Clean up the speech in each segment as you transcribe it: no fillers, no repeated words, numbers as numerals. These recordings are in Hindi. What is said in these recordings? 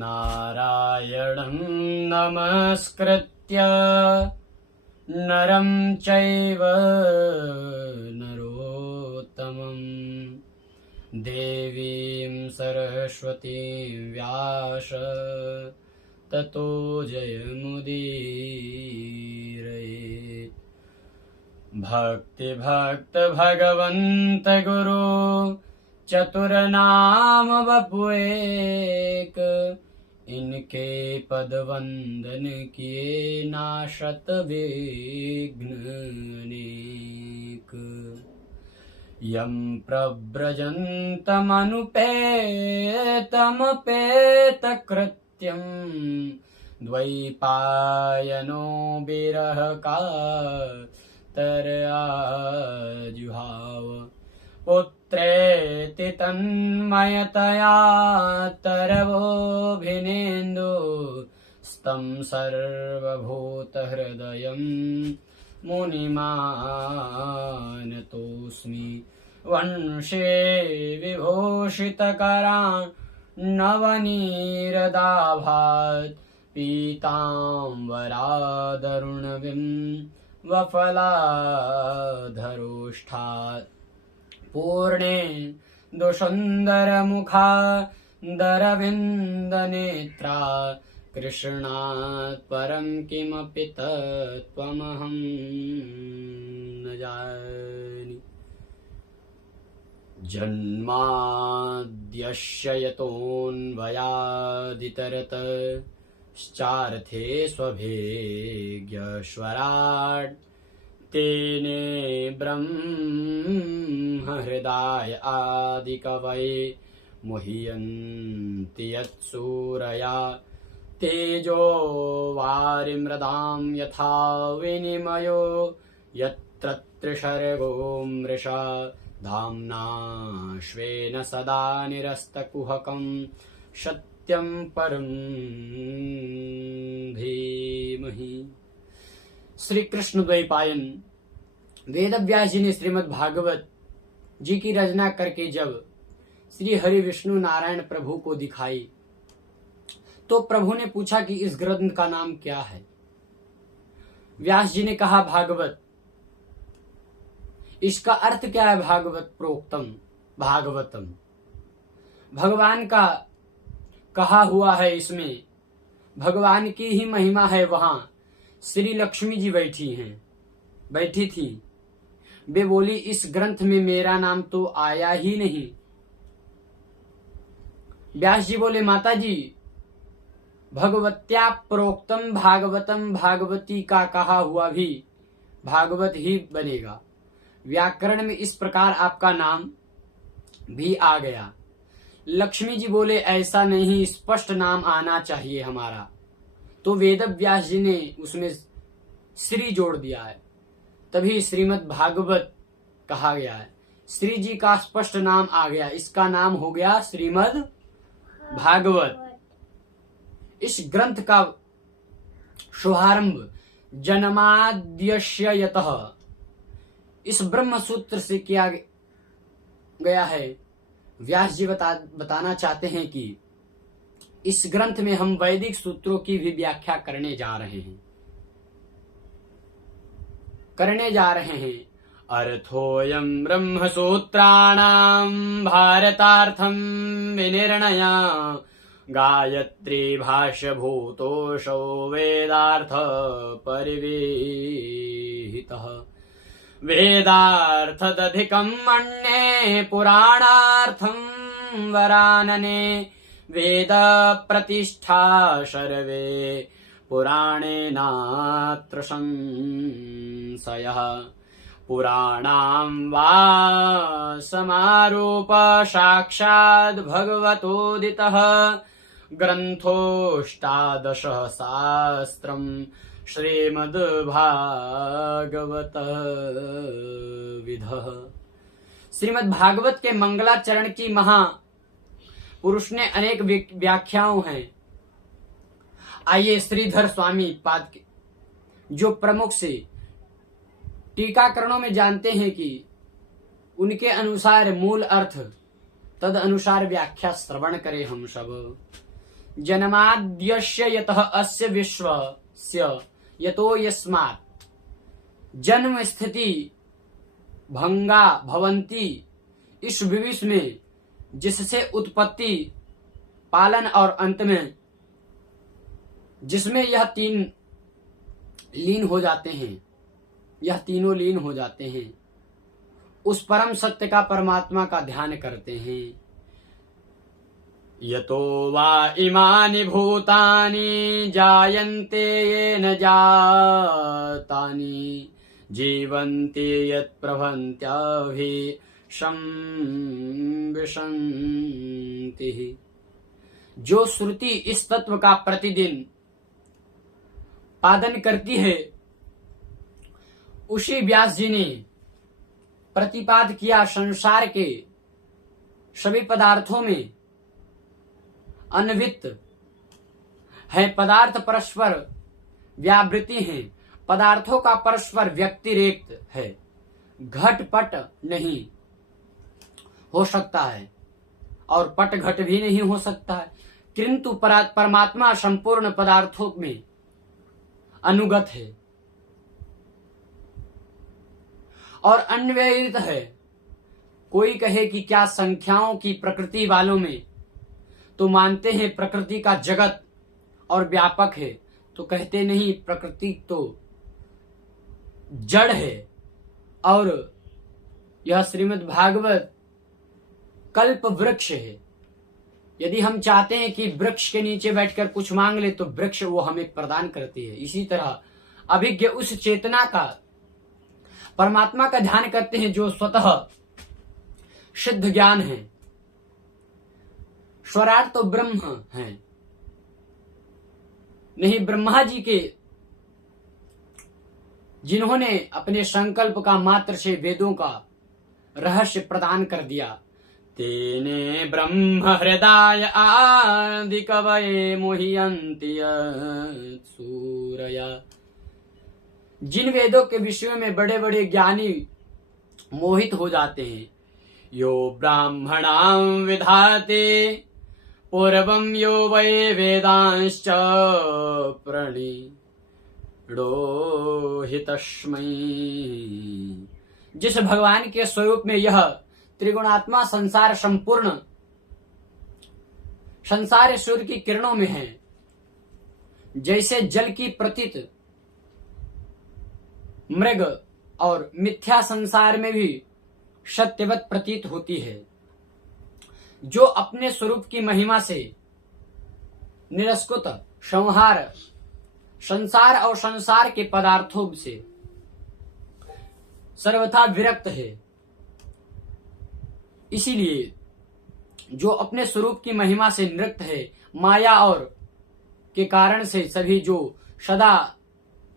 नारायणं नमस्कृत्य नरं चैव नरोत्तमं देवीं सरस्वतीं व्यास ततो जयमुदीरयेत्। भक्तिभक्त भगवन्त गुरु चतुरनाम वपुएक, इनके पद वंदन किए नाशत विघ्न अनेक। यम प्रव्रजन्तमनुपेतमपेत कृत्यं, द्वैपायनो विरह कातराजुहाव। पुत्रेति तन्मयतया तरवोऽभिनेन्दु, स्तं सर्वभूतहृदयं मुनिमानतोऽस्मि। वंशे विभूषितकरान्नवनीरदाभात्, पीताम्बरादरुणविं वफलाधरोष्ठात्। पूर्णे दुसुन्दरमुखा दरविन्दनेत्रा, कृष्णात् परं किमपि तत्त्वमहं न जाने। जन्माद्यस्य यतोऽन्वयादितरतश्चार्थे स्वभिज्ञस्वराट्, तेने ब्रह्म हृदय आदिकवये मुह्यन्ति यत्सूरया। तेजो वारिमृदां यथा विनिमयो यत्र त्रिसर्गो मृषा, धाम्ना स्वेन सदा निरस्तकुहकं सत्यं परं धीमहि। श्री कृष्ण द्वैपायन वेद व्यास जी ने श्रीमद् भागवत जी की रचना करके जब श्री हरि विष्णु नारायण प्रभु को दिखाई, तो प्रभु ने पूछा कि इस ग्रंथ का नाम क्या है। व्यास जी ने कहा भागवत। इसका अर्थ क्या है? भागवत प्रोक्तम, भागवतम भगवान का कहा हुआ है। इसमें भगवान की ही महिमा है। वहां श्री लक्ष्मी जी बैठी थी। वे बोली इस ग्रंथ में मेरा नाम तो आया ही नहीं। व्यास जी बोले माता जी, भगवत्या प्रोक्तम भागवतम, भागवती का कहा हुआ भी भागवत ही बनेगा। व्याकरण में इस प्रकार आपका नाम भी आ गया। लक्ष्मी जी बोले ऐसा नहीं, स्पष्ट नाम आना चाहिए हमारा। तो वेद व्यास जी ने उसमें श्री जोड़ दिया है, तभी श्रीमद् भागवत कहा गया है। श्री जी का स्पष्ट नाम आ गया, इसका नाम हो गया श्रीमद् भागवत। इस ग्रंथ का शुभारंभ जन्माद्यस्य यतः इस ब्रह्म सूत्र से किया गया है। व्यास जी बताना चाहते हैं कि इस ग्रंथ में हम वैदिक सूत्रों की भी व्याख्या करने जा रहे हैं। अर्थोऽयं ब्रह्म सूत्राणां भारतार्थं विनिर्णया, गायत्री भाष्यभूतोऽसौ वेदार्थ परिवेहितः। वेदार्थदधिकं मन्ये पुराणार्थं वरानने, वेद प्रतिष्ठा सर्वे पुराणे नात्र संशयः। पुराणां वा समारोप साक्षात् भगवतोदितः, ग्रन्थोऽष्टादशः शास्त्रम् श्रीमद् भागवत विधः। श्रीमद् भागवत के मंगलाचरण की पुरुष ने अनेक व्याख्याओं हैं। आइए श्रीधर स्वामी पाद के जो प्रमुख से टीकाकरणों में जानते हैं कि उनके अनुसार मूल अर्थ तद अनुसार व्याख्या श्रवण करें हम सब। जन्माद्यस्य यतः अस्य विश्वस्य यतो यस्मात् जन्म स्थिति भंगा भवंती, इस विश्व में जिससे उत्पत्ति, पालन और अंत में जिसमें यह तीन लीन हो जाते हैं, यह तीनों लीन हो जाते हैं, उस परम सत्य का परमात्मा का ध्यान करते हैं। यतो वा इमानि भूतानि जायन्ते येन जातानि जीवन्ति यत् प्रभन्त्यभि विशन्ति। जो श्रुति इस तत्व का प्रतिदिन पादन करती है, उसी व्यास जी ने प्रतिपाद किया संसार के सभी पदार्थों में अन्वित है। पदार्थ परस्पर व्यावृत्ति हैं, पदार्थों का परस्पर व्यतिरेक है, घटपट नहीं हो सकता है और पट घट भी नहीं हो सकता है, किंतु परमात्मा संपूर्ण पदार्थों में अनुगत है और अन्वयित है। कोई कहे कि क्या संख्याओं की प्रकृति वालों में तो मानते हैं प्रकृति का जगत और व्यापक है, तो कहते नहीं प्रकृति तो जड़ है। और यह श्रीमद् भागवत कल्प वृक्ष है। यदि हम चाहते हैं कि वृक्ष के नीचे बैठकर कुछ मांग ले तो वृक्ष वो हमें प्रदान करती है। इसी तरह अभिज्ञ उस चेतना का, परमात्मा का ध्यान करते हैं जो स्वतः सिद्ध ज्ञान है। स्वराट तो ब्रह्म है, नहीं ब्रह्मा जी के जिन्होंने अपने संकल्प का मात्र से वेदों का रहस्य प्रदान कर दिया। तेने ब्रह्म हृदय आदि कवये मुह्यन्ति सूरया। जिन वेदों के विषयों में बड़े बड़े ज्ञानी मोहित हो जाते हैं। यो ब्राह्मणां विधाते पूर्वं यो वै वेदांश्च प्रणीतो तस्मै। जिस भगवान के स्वरूप में यह त्रिगुणात्मा संसार संपूर्ण संसार सूर्य की किरणों में है, जैसे जल की प्रतीत मृग और मिथ्या संसार में भी सत्यवत प्रतीत होती है। जो अपने स्वरूप की महिमा से निरस्कुत संहार संसार और संसार के पदार्थों से सर्वथा विरक्त है। इसीलिए जो अपने स्वरूप की महिमा से नृत्त है, माया और के कारण से सभी जो सदा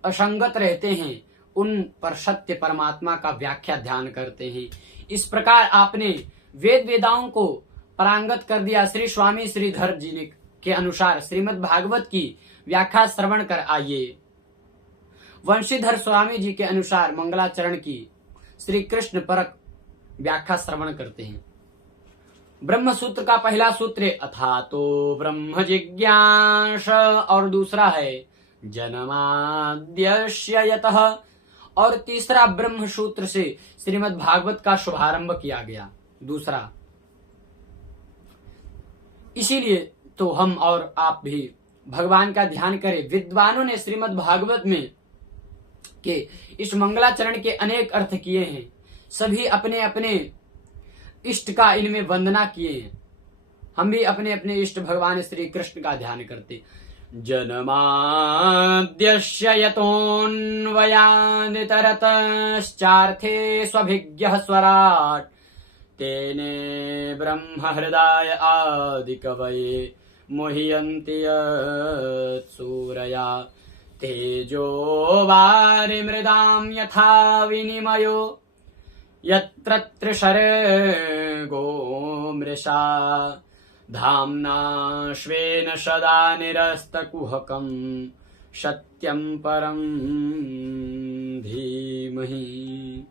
असंगत रहते हैं, उन पर सत्य परमात्मा का व्याख्या ध्यान करते हैं। इस प्रकार आपने वेद वेदाओं को परांगत कर दिया। श्री स्वामी श्रीधर जी ने के अनुसार श्रीमद् भागवत की व्याख्या श्रवण कर आइए। वंशीधर स्वामी जी के अनुसार मंगलाचरण की श्री कृष्ण परक व्याख्या श्रवण करते हैं। ब्रह्म सूत्र का पहला सूत्र है अथातो ब्रह्म जिज्ञास, और दूसरा है जन्माद्यस्य यतः, और तीसरा ब्रह्म सूत्र से श्रीमद् भागवत का शुभारंभ किया गया। दूसरा, इसीलिए तो हम और आप भी भगवान का ध्यान करें। विद्वानों ने श्रीमद् भागवत में के इस मंगलाचरण के अनेक अर्थ किए हैं। सभी अपने अपने इष्ट का इनमें वंदना किए हैं। हम भी अपने अपने इष्ट भगवान श्री कृष्ण का ध्यान करते। जन्माद्यस्य यतोऽन्वयादितरतश्चार्थे स्वभिज्ञः स्वराट्, तेने ब्रह्म हृदय आदि कवये मुह्यन्ति सूरया। तेजो वारिमृदां यथा विनिमयो यत्र त्रिसर्गो मृषा, धाम्ना स्वेन सदा निरस्तकुहकं सत्यं परं धीमहि।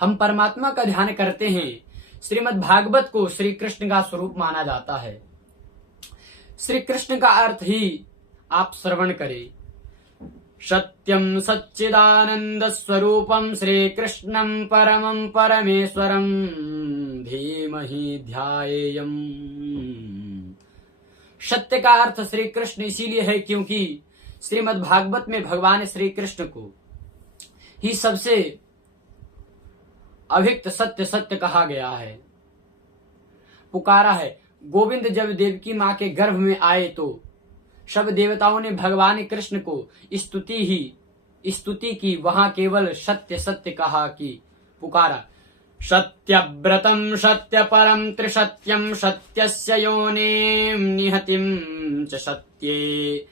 हम परमात्मा का ध्यान करते हैं श्रीमद् भागवत को श्री कृष्ण का स्वरूप माना जाता है। श्री कृष्ण का अर्थ ही आप श्रवण करें। सत्यम सच्चिदानंद स्वरूपम श्री कृष्णम परमं परमेश्वरम धीमहि ध्यायेयम्। सत्य का अर्थ श्री कृष्ण इसीलिए है क्योंकि श्रीमद् भागवत में भगवान श्री कृष्ण को ही सबसे अभिक्त सत्य सत्य कहा गया है, पुकारा है। गोविंद जब देवकी माँ के गर्भ में आए तो सब देवताओं ने भगवान कृष्ण को स्तुति की, वहां केवल सत्य सत्य कहा कि पुकारा। सत्यव्रतम सत्यपरम त्रिसत्यम सत्यस्य योनिं निहतिं च सत्ये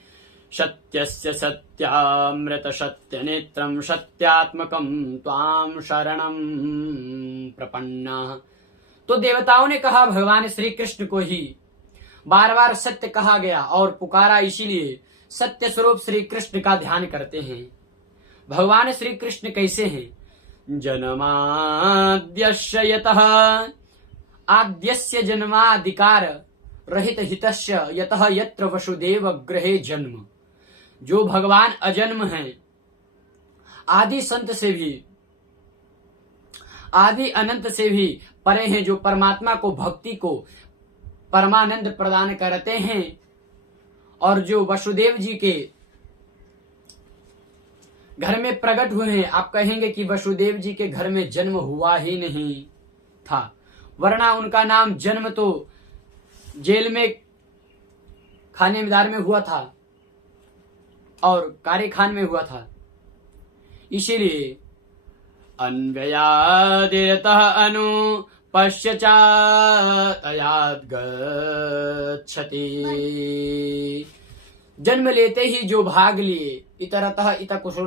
सत्यस्य सत्यामृत सत्यनेत्रं सत्यात्मकं त्वां शरणं प्रपन्नाः। तो देवताओं ने कहा भगवान श्री कृष्ण को ही बार बार सत्य कहा गया और पुकारा, इसीलिए सत्य स्वरूप श्री कृष्ण का ध्यान करते हैं। भगवान श्री कृष्ण कैसे हैं? जन्माद्यस्य यतः, आद्यस्य जन्माधिकार रहित हितस्य यतः यत्र वसुदेव गृहे जन्म। जो भगवान अजन्म हैं, आदि संत से भी, आदि अनंत से भी परे हैं, जो परमात्मा को भक्ति को परमानंद प्रदान करते हैं और जो वसुदेव जी के घर में प्रकट हुए हैं। आप कहेंगे कि वसुदेव जी के घर में जन्म हुआ ही नहीं था, वरना उनका नाम जन्म तो जेल में खानेदार में हुआ था और कारेखान में हुआ था। इसीलिए अन्वयादिरतः अनु पश्चातायात गच्छति। जन्म लेते ही जो भाग लिए इतरतः इत कुशल